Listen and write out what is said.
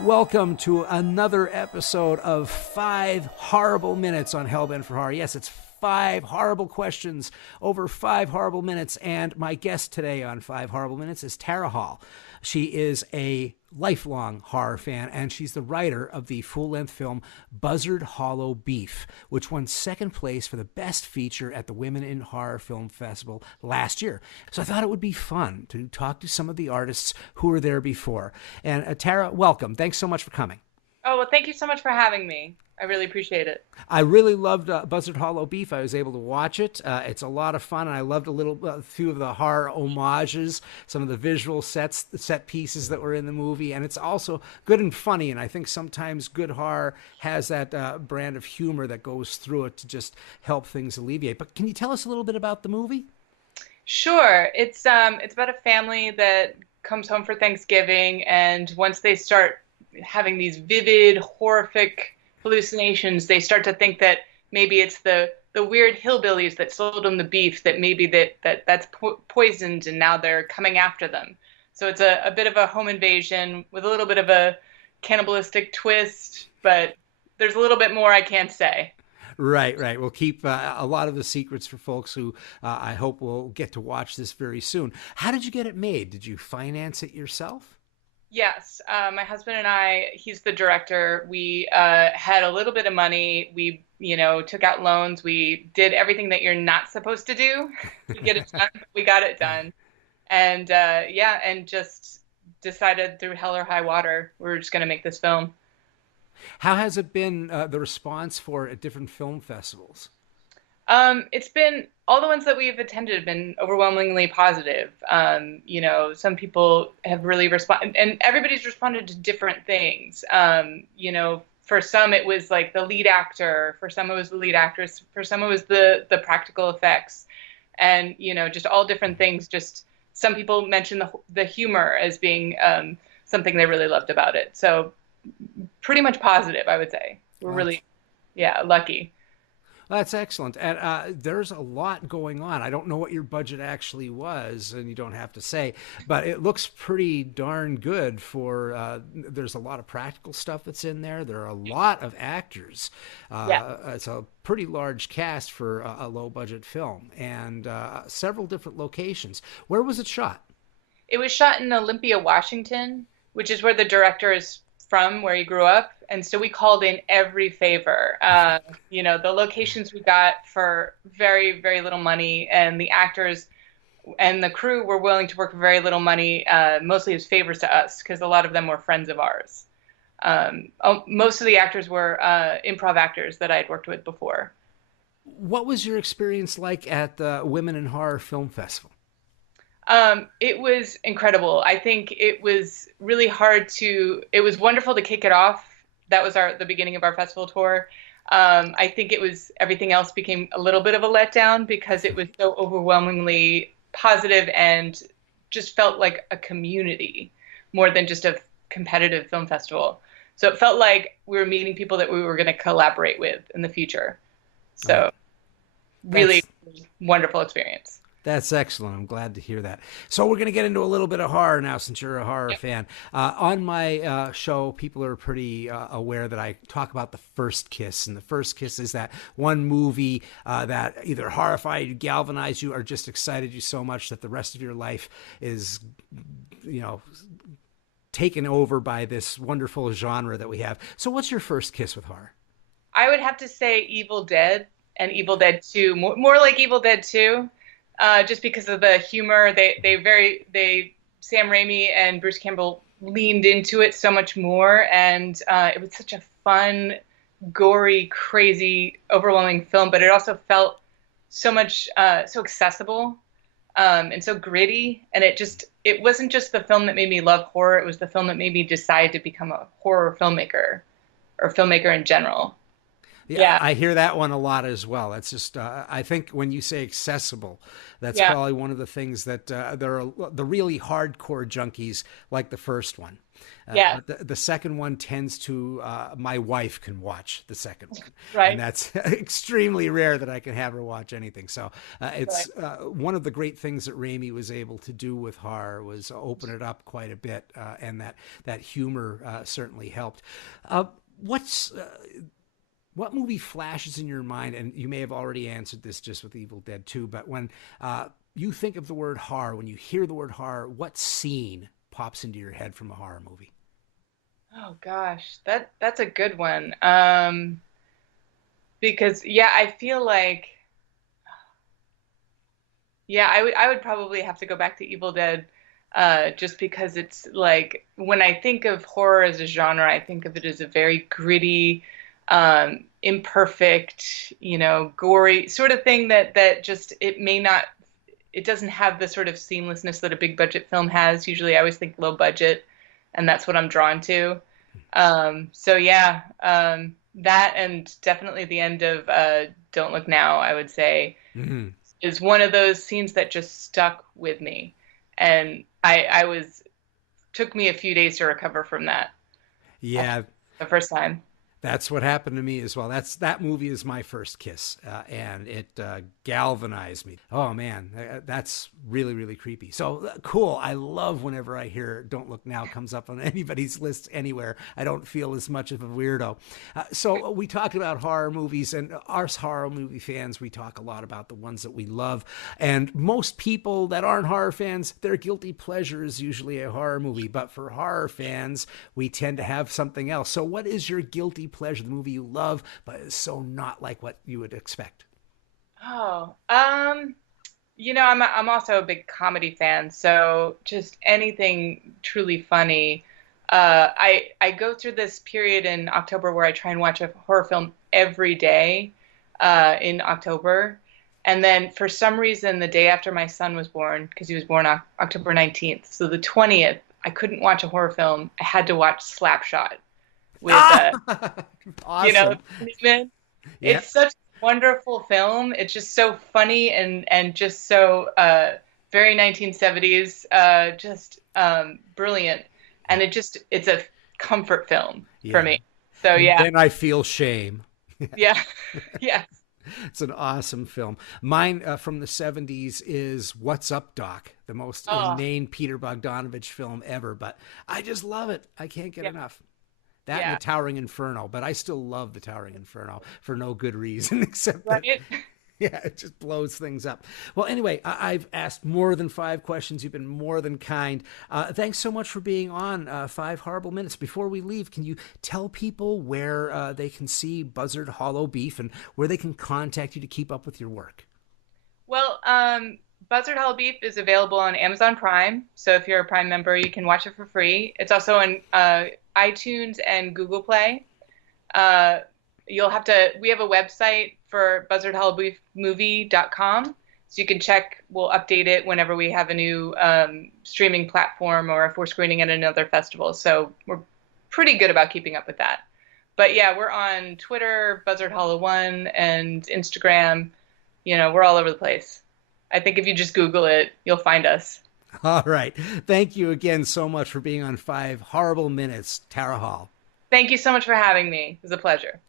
Welcome to another episode of 5 Horrible Minutes on Hellbent for Horror. Yes, it's 5 horrible questions over 5 horrible minutes. And my guest today on 5 Horrible Minutes is Tara Hall. She is a lifelong horror fan, and she's the writer of the full-length film Buzzard Hollow Beef, which won second place for the best feature at the Women in Horror Film Festival last year. So I thought it would be fun to talk to some of the artists who were there before. And Tara, welcome. Thanks so much for coming. Oh, well, thank you so much for having me. I really appreciate it. I really loved Buzzard Hollow Beef. I was able to watch it. It's a lot of fun, and I loved a few of the horror homages, some of the visual set pieces that were in the movie, and it's also good and funny. And I think sometimes good horror has that brand of humor that goes through it to just help things alleviate. But can you tell us a little bit about the movie? Sure. It's about a family that comes home for Thanksgiving, and once they start having these vivid, horrific hallucinations, they start to think that maybe it's the weird hillbillies that sold them the beef, that maybe that's poisoned, and now they're coming after them. So it's a bit of a home invasion with a little bit of a cannibalistic twist, but there's a little bit more I can't say. Right. We'll keep a lot of the secrets for folks who I hope will get to watch this very soon. How did you get it made? Did you finance it yourself? Yes, my husband and I, he's the director. We had a little bit of money. We, took out loans. We did everything that you're not supposed to do to get it done. We got it done. And and just decided through hell or high water, we were just going to make this film. How has it been, the response for it at different film festivals? It's been, all the ones that we've attended have been overwhelmingly positive. Some people have really responded, and everybody's responded to different things. For some it was like the lead actor, for some it was the lead actress, for some it was the practical effects, and, just all different things. Just some people mentioned the humor as being something they really loved about it. So pretty much positive, I would say. We're really, lucky. That's excellent. And there's a lot going on. I don't know what your budget actually was, and you don't have to say, but it looks pretty darn good for, there's a lot of practical stuff that's in there. There are a lot of actors. It's a pretty large cast for a low budget film, and several different locations. Where was it shot? It was shot in Olympia, Washington, which is where the director is from, where he grew up. And so we called in every favor. The locations we got for very, very little money, and the actors and the crew were willing to work for very little money, mostly as favors to us, because a lot of them were friends of ours. Most of the actors were improv actors that I had worked with before. What was your experience like at the Women in Horror Film Festival? It was incredible. I think it was really it was wonderful to kick it off. That was the beginning of our festival tour. I think everything else became a little bit of a letdown because it was so overwhelmingly positive and just felt like a community more than just a competitive film festival. So it felt like we were meeting people that we were going to collaborate with in the future. So really wonderful experience. That's excellent. I'm glad to hear that. So we're going to get into a little bit of horror now, since you're a horror fan. On my show, people are pretty aware that I talk about The First Kiss. And The First Kiss is that one movie that either horrified you, galvanized you, or just excited you so much that the rest of your life is, taken over by this wonderful genre that we have. So what's your first kiss with horror? I would have to say Evil Dead and Evil Dead 2, more like Evil Dead 2. Just because of the humor, Sam Raimi and Bruce Campbell leaned into it so much more, and it was such a fun, gory, crazy, overwhelming film. But it also felt so accessible and so gritty. And it wasn't just the film that made me love horror; it was the film that made me decide to become a horror filmmaker, or filmmaker in general. Yeah, I hear that one a lot as well. That's just, I think when you say accessible, that's probably one of the things that there are the really hardcore junkies like the first one. But the second one tends to, my wife can watch the second one. Right. And that's extremely rare that I can have her watch anything. So it's one of the great things that Raimi was able to do with horror was open it up quite a bit. And that humor certainly helped. What movie flashes in your mind, and you may have already answered this just with Evil Dead 2, but when you think of the word horror, when you hear the word horror, what scene pops into your head from a horror movie? Oh gosh, that's a good one. Because I feel like I would probably have to go back to Evil Dead, just because it's like when I think of horror as a genre, I think of it as a very gritty, imperfect, gory sort of thing that just it doesn't have the sort of seamlessness that a big budget film has. Usually I always think low budget, and that's what I'm drawn to. That and definitely the end of Don't Look Now, I would say, is one of those scenes that just stuck with me. And took me a few days to recover from that. Yeah. The first time. That's what happened to me as well. That movie is my first kiss, and it galvanized me. Oh man, that's really, really creepy. So cool. I love whenever I hear "Don't Look Now" comes up on anybody's list anywhere. I don't feel as much of a weirdo. So we talked about horror movies, and us horror movie fans, we talk a lot about the ones that we love. And most people that aren't horror fans, their guilty pleasure is usually a horror movie. But for horror fans, we tend to have something else. So what is your guilty pleasure, the movie you love but is so not like what you would expect? I'm also a big comedy fan, so just anything truly funny. I go through this period in October where I try and watch a horror film every day in October, and then for some reason the day after my son was born, because he was born October 19th, so the 20th, I couldn't watch a horror film. I had to watch Slapshot with awesome. Newman. Yeah. It's such a wonderful film. It's just so funny and just so very 1970s, just brilliant. And it's a comfort film for me. So and then I feel shame. Yeah. Yes. It's an awesome film. Mine from the 70s is What's Up, Doc? The most inane Peter Bogdanovich film ever, but I just love it. I can't get enough. That and the Towering Inferno, but I still love the Towering Inferno for no good reason except that, it just blows things up. Well, anyway, I've asked more than 5 questions. You've been more than kind. Thanks so much for being on 5 Horrible Minutes. Before we leave, can you tell people where they can see Buzzard Hollow Beef and where they can contact you to keep up with your work? Well, Buzzard Hollow Beef is available on Amazon Prime. So if you're a Prime member, you can watch it for free. It's also on iTunes and Google Play. We have a website for buzzardhollowbeefmovie.com. So you can check, we'll update it whenever we have a new streaming platform or if we're screening at another festival. So we're pretty good about keeping up with that. But we're on Twitter, Buzzard Hollow 1, and Instagram. We're all over the place. I think if you just Google it, you'll find us. All right. Thank you again so much for being on 5 Horrible Minutes, Tara Hall. Thank you so much for having me. It was a pleasure.